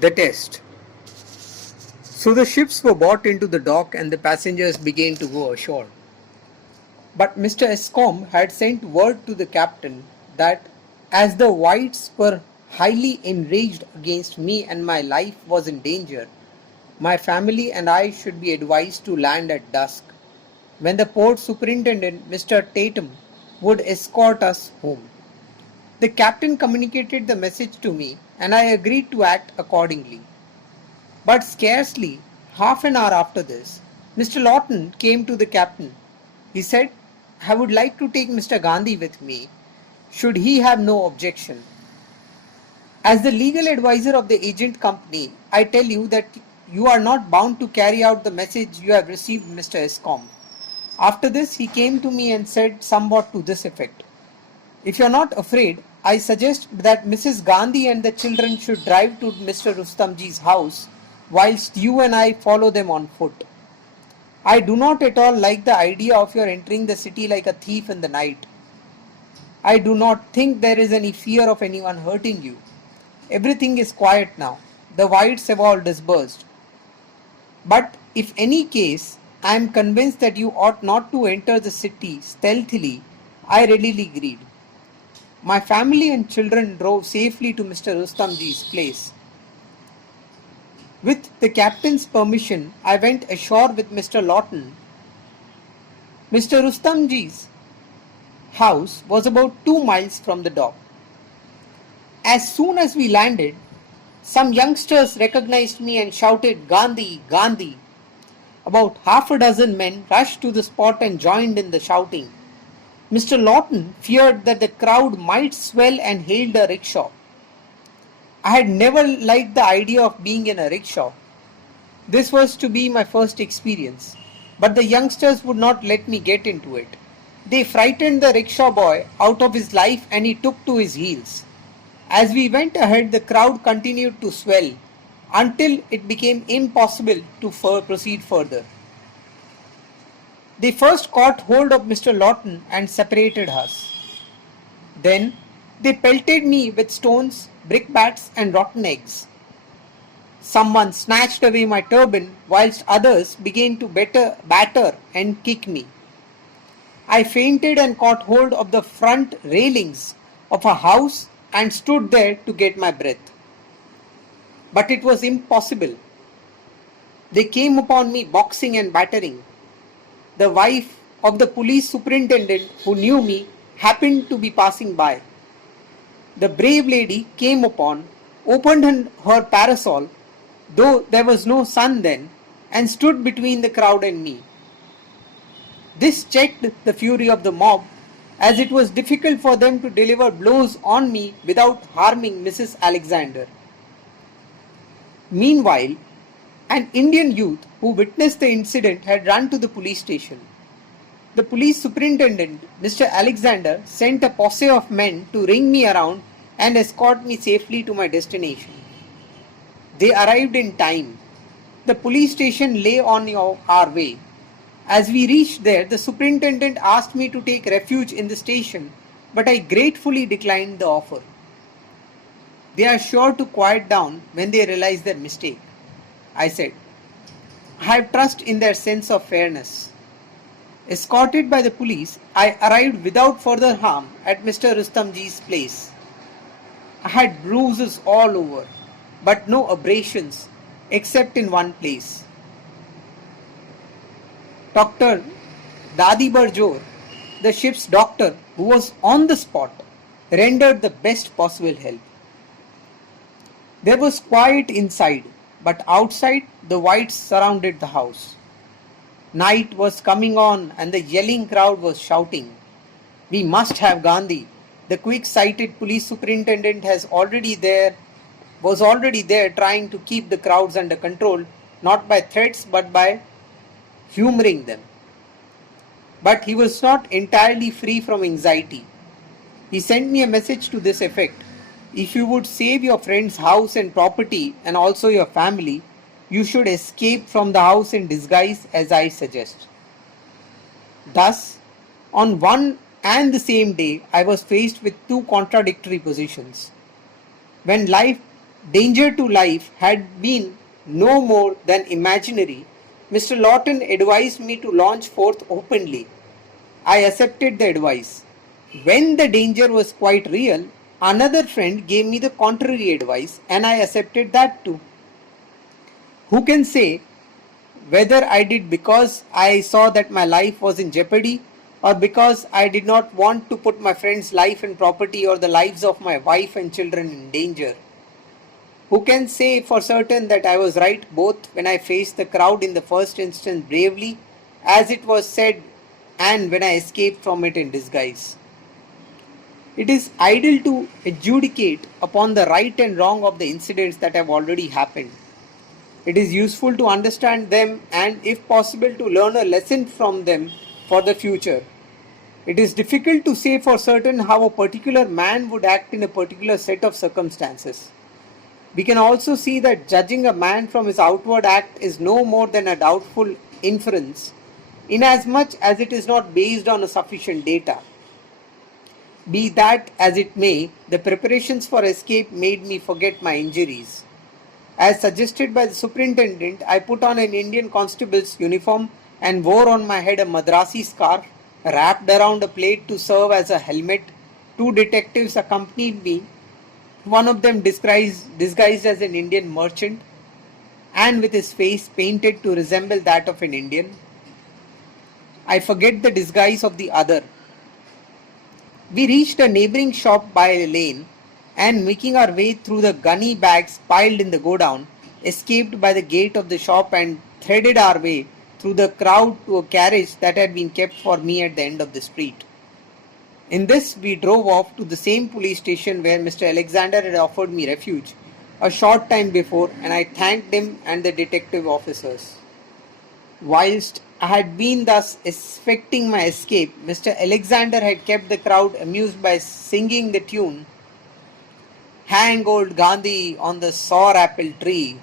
The test. So the ships were brought into the dock and the passengers began to go ashore. But Mr. Escom had sent word to the captain that as the whites were highly enraged against me and my life was in danger, my family and I should be advised to land at dusk, when the port superintendent, Mr. Tatum, would escort us home. The captain communicated the message to me and I agreed to act accordingly. But scarcely half an hour after this, Mr. Lawton came to the captain. He said, I would like to take Mr. Gandhi with me, should he have no objection. As the legal advisor of the agent company, I tell you that you are not bound to carry out the message you have received, Mr. Escom. After this, he came to me and said somewhat to this effect. If you are not afraid, I suggest that Mrs. Gandhi and the children should drive to Mr. Rustamji's house, whilst you and I follow them on foot. I do not at all like the idea of your entering the city like a thief in the night. I do not think there is any fear of anyone hurting you. Everything is quiet now. The whites have all dispersed. But if any case, I am convinced that you ought not to enter the city stealthily. I readily agreed. My family and children drove safely to Mr. Rustamji's place. With the captain's permission, I went ashore with Mr. Lawton. Mr. Rustamji's house was about 2 miles from the dock. As soon as we landed, some youngsters recognized me and shouted, Gandhi, Gandhi. About half a dozen men rushed to the spot and joined in the shouting. Mr. Lawton feared that the crowd might swell and hailed a rickshaw. I had never liked the idea of being in a rickshaw. This was to be my first experience, but the youngsters would not let me get into it. They frightened the rickshaw boy out of his life and he took to his heels. As we went ahead, the crowd continued to swell until it became impossible to proceed further. They first caught hold of Mr. Lawton and separated us. Then they pelted me with stones, brickbats and rotten eggs. Someone snatched away my turban whilst others began to batter and kick me. I fainted and caught hold of the front railings of a house and stood there to get my breath. But it was impossible. They came upon me boxing and battering. The wife of the police superintendent who knew me happened to be passing by. The brave lady came upon, opened her parasol, though there was no sun then, and stood between the crowd and me. This checked the fury of the mob, as it was difficult for them to deliver blows on me without harming Mrs. Alexander. Meanwhile, an Indian youth who witnessed the incident had run to the police station. The police superintendent, Mr. Alexander, sent a posse of men to ring me around and escort me safely to my destination. They arrived in time. The police station lay on our way. As we reached there, the superintendent asked me to take refuge in the station, but I gratefully declined the offer. They are sure to quiet down when they realize their mistake, I said. I have trust in their sense of fairness. Escorted by the police, I arrived without further harm at Mr. Rustamji's place. I had bruises all over, but no abrasions except in one place. Dr. Dadi Barjor, the ship's doctor who was on the spot, rendered the best possible help. There was quiet inside, but outside the whites surrounded the house. Night was coming on and the yelling crowd was shouting, "We must have Gandhi." The quick-sighted police superintendent was already there trying to keep the crowds under control, not by threats but by humoring them. But he was not entirely free from anxiety. He sent me a message to this effect: if you would save your friend's house and property and also your family, you should escape from the house in disguise as I suggest. Thus, on one and the same day, I was faced with two contradictory positions. When life danger to life had been no more than imaginary, Mr. Lawton advised me to launch forth openly. I accepted the advice. When the danger was quite real, another friend gave me the contrary advice and I accepted that too. Who can say whether I did because I saw that my life was in jeopardy or because I did not want to put my friend's life and property or the lives of my wife and children in danger? Who can say for certain that I was right both when I faced the crowd in the first instance bravely, as it was said, and when I escaped from it in disguise? It is idle to adjudicate upon the right and wrong of the incidents that have already happened. It is useful to understand them and, if possible, to learn a lesson from them for the future. It is difficult to say for certain how a particular man would act in a particular set of circumstances. We can also see that judging a man from his outward act is no more than a doubtful inference, inasmuch as it is not based on a sufficient data. Be that as it may, the preparations for escape made me forget my injuries. As suggested by the superintendent, I put on an Indian constable's uniform and wore on my head a Madrasi scarf wrapped around a plate to serve as a helmet. Two detectives accompanied me, one of them disguised as an Indian merchant and with his face painted to resemble that of an Indian. I forget the disguise of the other. We reached a neighboring shop by a lane and, making our way through the gunny bags piled in the godown, escaped by the gate of the shop and threaded our way through the crowd to a carriage that had been kept for me at the end of the street. In this we drove off to the same police station where Mr. Alexander had offered me refuge a short time before, and I thanked him and the detective officers. Whilst I had been thus effecting my escape, Mr. Alexander had kept the crowd amused by singing the tune, "Hang old Gandhi on the sour apple tree."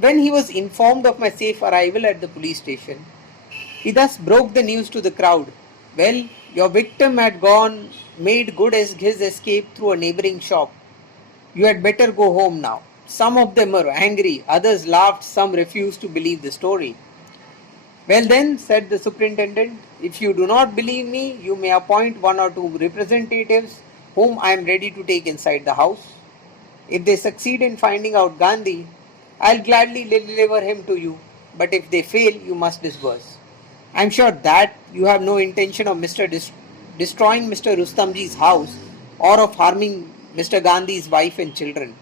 When he was informed of my safe arrival at the police station, he thus broke the news to the crowd. "Well, your victim had made good his escape through a neighboring shop. You had better go home now." Some of them were angry, others laughed, some refused to believe the story. "Well then," said the superintendent, "if you do not believe me, you may appoint one or two representatives whom I am ready to take inside the house. If they succeed in finding out Gandhi, I'll gladly deliver him to you, but if they fail, you must disperse. I am sure that you have no intention of destroying Mr. Rustamji's house or of harming Mr. Gandhi's wife and children."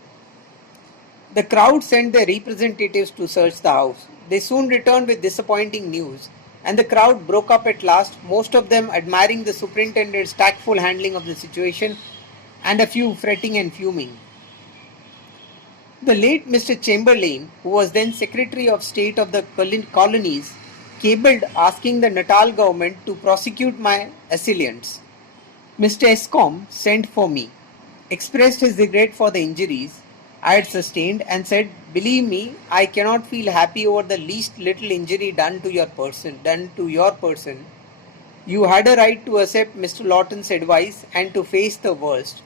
The crowd sent their representatives to search the house. They soon returned with disappointing news, and the crowd broke up at last, most of them admiring the superintendent's tactful handling of the situation, and a few fretting and fuming. The late Mr. Chamberlain, who was then Secretary of State of the Colonies, cabled asking the Natal government to prosecute my assailants. Mr. Escom sent for me, expressed his regret for the injuries I had sustained, and said, "Believe me, I cannot feel happy over the least little injury done to your person. You had a right to accept Mr. Lawton's advice and to face the worst.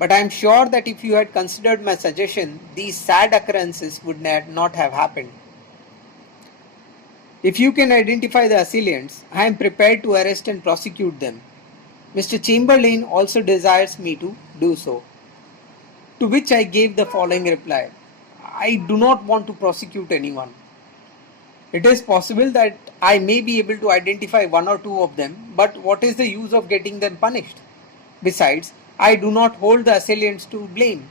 But I am sure that if you had considered my suggestion, these sad occurrences would not have happened. If you can identify the assailants, I am prepared to arrest and prosecute them. Mr. Chamberlain also desires me to do so." To which I gave the following reply: "I do not want to prosecute anyone. It is possible that I may be able to identify one or two of them, but what is the use of getting them punished? Besides, I do not hold the assailants to blame.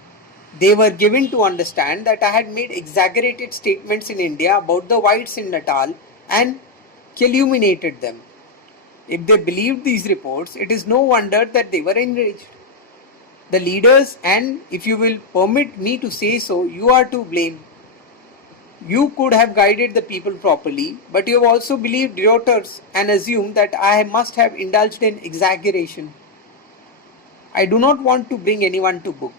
They were given to understand that I had made exaggerated statements in India about the whites in Natal and calumniated them. If they believed these reports, it is no wonder that they were enraged. The leaders, and if you will permit me to say so, you are to blame. You could have guided the people properly, but you have also believed deserters and assumed that I must have indulged in exaggeration. I do not want to bring anyone to book.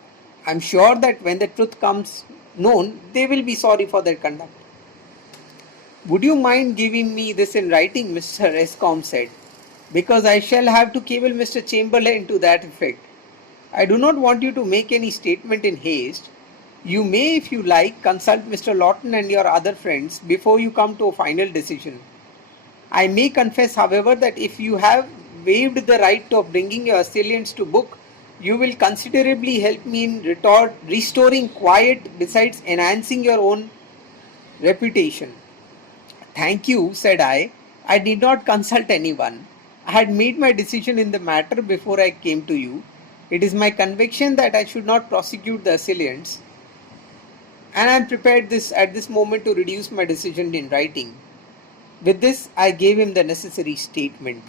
I am sure that when the truth comes known, they will be sorry for their conduct." "Would you mind giving me this in writing?" Mr. Escom said, "because I shall have to cable Mr. Chamberlain to that effect. I do not want you to make any statement in haste. You may, if you like, consult Mr. Lawton and your other friends before you come to a final decision. I may confess, however, that if you have waived the right of bringing your assailants to book, you will considerably help me in restoring quiet besides enhancing your own reputation. Thank you, said I. I did not consult anyone. I had made my decision in the matter before I came to you. It is my conviction that I should not prosecute the assailants, and I am prepared at this moment to reduce my decision in writing. With this, I gave him the necessary statement.